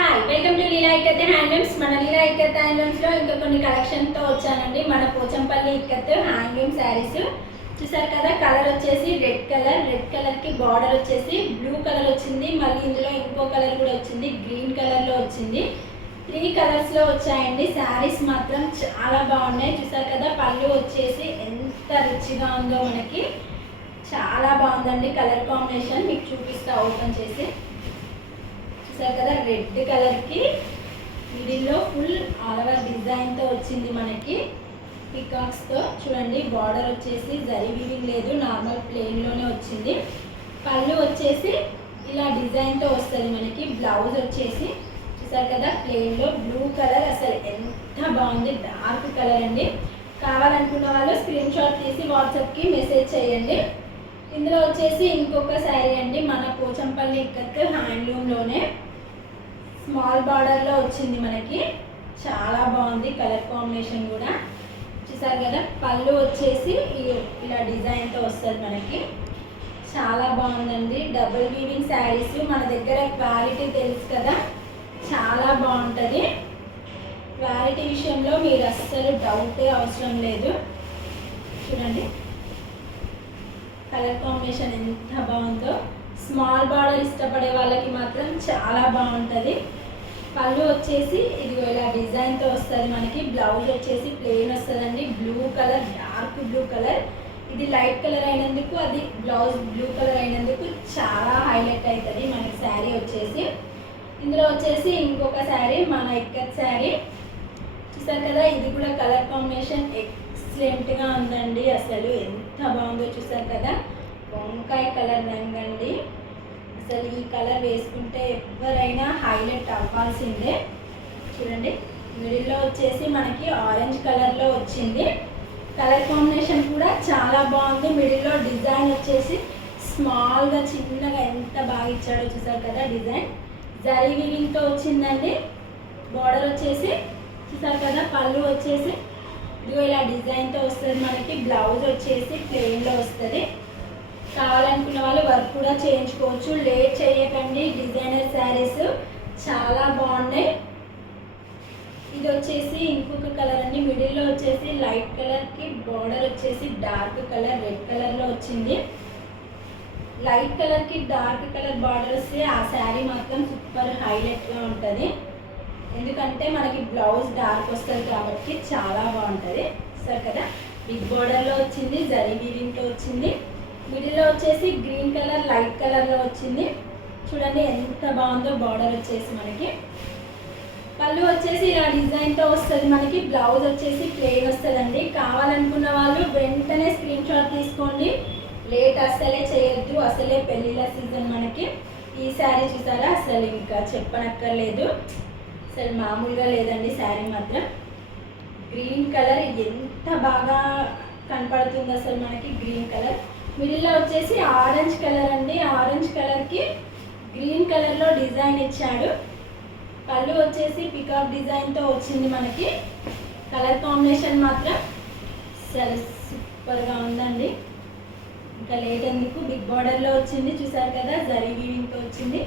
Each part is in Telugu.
Hi welcome to Leela ikat handlooms. మన లీలా ఇక్కత్ హ్యాండ్లూమ్స్ లో ఇంకా కొన్ని కలెక్షన్ తో వచ్చానండి. మన పోచంపల్లి ఇక్కత్ హ్యాండ్లూమ్ శారీస్ చూసారు కదా. కలర్ వచ్చేసి రెడ్ కలర్ కి బార్డర్ వచ్చేసి బ్లూ కలర్ వచ్చింది. మళ్ళీ ఇందులో ఇంకో కలర్ కూడా వచ్చింది, గ్రీన్ కలర్ లో వచ్చింది. 3 కలర్స్ లో వచ్చాయండి. శారీస్ మాత్రం చాలా బాగున్నాయి. చూసారు కదా, పళ్ళు వచ్చేసి ఎంత రిచ్గా ఉందో మనకి. చాలా బాగుందండి కలర్ కాంబినేషన్. మీకు చూపిస్తా ఓపెన్ చేసి. చూసారు కదా, రెడ్ కలర్కి మిడిల్లో ఫుల్ ఆల్ ఓవర్ డిజైన్తో వచ్చింది మనకి, పికాక్స్తో. చూడండి, బార్డర్ వచ్చేసి జరీ వీవింగ్ లేదు, నార్మల్ ప్లెయిన్లోనే వచ్చింది. పళ్ళు వచ్చేసి ఇలా డిజైన్తో వస్తుంది మనకి. బ్లౌజ్ వచ్చేసి చూసారు కదా, ప్లెయిన్లో బ్లూ కలర్. అసలు ఎంత బాగుంది, డార్క్ కలర్ అండి. కావాలనుకున్న వాళ్ళు స్క్రీన్ షాట్ తీసి వాట్సాప్కి మెసేజ్ చేయండి. ఇందులో వచ్చేసి ఇంకొక శారీ అండి, మన పోచంపల్లి ఇక్కత్ హ్యాండ్లూమ్లోనే స్మాల్ బార్డర్లో వచ్చింది మనకి. చాలా బాగుంది కలర్ కాంబినేషన్ కూడా. చూసారు కదా, పళ్ళు వచ్చేసి ఇలా డిజైన్తో వస్తుంది మనకి. చాలా బాగుందండి. డబుల్ వీవింగ్ శారీస్ మన దగ్గర క్వాలిటీ తెలుసు కదా, చాలా బాగుంటుంది. క్వాలిటీ విషయంలో మీరు అస్సలు డౌటే అవసరం లేదు. చూడండి కలర్ కాంబినేషన్ ఎంత బాగుందో. స్మాల్ బార్డర్ ఇష్టపడే వాళ్ళకి మాత్రం చాలా బాగుంటుంది. పళ్ళు వచ్చేసి ఇది ఇలా డిజైన్తో వస్తుంది మనకి. బ్లౌజ్ వచ్చేసి ప్లెయిన్ వస్తుందండి. Blue colour, dark blue colour. ఇది లైట్ కలర్ అయినందుకు, అది బ్లౌజ్ బ్లూ కలర్ అయినందుకు చాలా హైలైట్ అవుతుంది మనకి శారీ వచ్చేసి. ఇందులో వచ్చేసి ఇంకొక శారీ, మన ఇక్కత్ శారీ. చూసారు కదా, ఇది కూడా కలర్ కాంబినేషన్ ఎక్సలెంట్గా ఉందండి. అసలు ఎంత బాగుందో. చూసారు కదా, వంకాయ కలర్ రంగండి. అసలు ఈ కలర్ వేసుకుంటే ఎవరైనా హైలైట్ అవ్వాల్సిందే. చూడండి, మిడిల్లో వచ్చేసి మనకి ఆరెంజ్ కలర్లో వచ్చింది. కలర్ కాంబినేషన్ కూడా చాలా బాగుంది. మిడిల్లో డిజైన్ వచ్చేసి స్మాల్గా చిన్నగా ఎంత బాగా ఇచ్చాడో. చూసారు కదా, డిజైన్ జరీ వీవింగ్తో వచ్చిందండి. బార్డర్ వచ్చేసి చూసారు కదా, పళ్ళు వచ్చేసి ఇదిగో ఇలా డిజైన్తో వస్తుంది మనకి. బ్లౌజ్ వచ్చేసి ప్లెయిన్లో వస్తుంది. కావాలనుకున్న వాళ్ళు వర్క్ కూడా చేయించుకోవచ్చు. లేట్ చేయకండి. డిజైనర్ శారీస్ చాలా బాగున్నాయి. ఇది వచ్చేసి ఇంకొక కలర్ అండి. మిడిల్లో వచ్చేసి లైట్ కలర్కి బార్డర్ వచ్చేసి డార్క్ కలర్ రెడ్ కలర్లో వచ్చింది. లైట్ కలర్కి డార్క్ కలర్ బార్డర్ వస్తే ఆ శారీ మాత్రం సూపర్ హైలైట్గా ఉంటుంది. ఎందుకంటే మనకి బ్లౌజ్ డార్క్ వస్తుంది కాబట్టి చాలా బాగుంటుంది. సరే కదా, బిగ్ బార్డర్లో వచ్చింది, జరీ వీవింగ్తో వచ్చింది. మిడిల్లో వచ్చేసి గ్రీన్ కలర్ లైట్ కలర్లో వచ్చింది. చూడండి ఎంత బాగుందో. బార్డర్ వచ్చేసి మనకి. పళ్ళు వచ్చేసి ఇలా డిజైన్తో వస్తుంది మనకి. బ్లౌజ్ వచ్చేసి ప్లెయిన్ వస్తుందండి. కావాలనుకున్న వాళ్ళు వెంటనే స్క్రీన్ షాట్ తీసుకోండి. లేట్ అస్సలే చేయొద్దు. అసలే పెళ్ళిళ్ళ సీజన్ మనకి. ఈ శారీ చూసారా, అసలు ఇంకా చెప్పనక్కర్లేదు. అసలు మామూలుగా లేదండి శారీ మాత్రం. గ్రీన్ కలర్ ఎంత బాగా కనపడుతుంది అసలు మనకి. గ్రీన్ కలర్ మిడిల్లో వచ్చేసి ఆరెంజ్ కలర్ అండి. ఆరెంజ్ కలర్కి గ్రీన్ కలర్లో డిజైన్ ఇచ్చాడు. పళ్ళు వచ్చేసి పికాక్ డిజైన్తో వచ్చింది మనకి. కలర్ కాంబినేషన్ మాత్రం అసలు సూపర్గా ఉందండి. ఇంకా లేట్ ఎందుకు, బిగ్ బార్డర్లో వచ్చింది. చూసారు కదా, జరీ వీవింగ్తో వచ్చింది.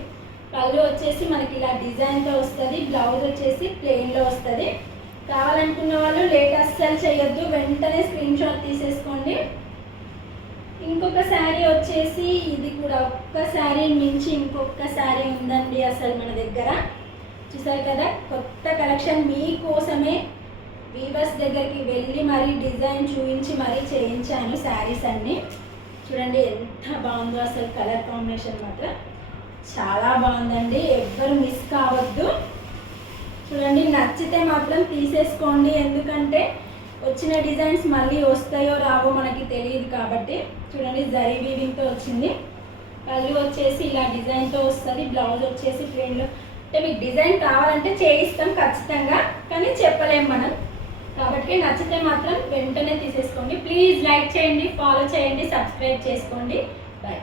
పళ్ళు వచ్చేసి మనకి ఇలా డిజైన్తో వస్తుంది. బ్లౌజ్ వచ్చేసి ప్లెయిన్లో వస్తుంది. కావాలనుకున్న వాళ్ళు లేట్ అస్సలు చేయొద్దు. వెంటనే స్క్రీన్ షాట్ తీసేసుకోండి. ఇంకొక శారీ వచ్చేసి ఇది కూడా ఒక్క శారీ మించి ఇంకొక శారీ ఉందండి అసలు మన దగ్గర. చూసారు కదా, కొత్త కలెక్షన్ మీకోసమే వీవర్స్ దగ్గరికి వెళ్ళి మరీ డిజైన్ చూపించి మరీ చేయించాను శారీస్ అన్నీ. చూడండి ఎంత బాగుందో అసలు. కలర్ కాంబినేషన్ మాత్రం చాలా బాగుందండి. ఎవ్వరు మిస్ కావద్దు. చూడండి, నచ్చితే మాత్రం తీసేసుకోండి. ఎందుకంటే వచ్చిన డిజైన్స్ మళ్ళీ వస్తాయో రావో మనకి తెలియదు కాబట్టి. చూడండి, జరీ వీవింగ్తో వచ్చింది. పళ్ళు వచ్చేసి ఇలా డిజైన్తో వస్తుంది. బ్లౌజ్ వచ్చేసి ప్లెయిన్లో. అంటే మీకు డిజైన్ కావాలంటే చేయిస్తాం ఖచ్చితంగా, కానీ చెప్పలేం మనం. కాబట్టి నచ్చితే మాత్రం వెంటనే తీసేసుకోండి. ప్లీజ్ లైక్ చేయండి, ఫాలో చేయండి, సబ్స్క్రైబ్ చేసుకోండి. బాయ్.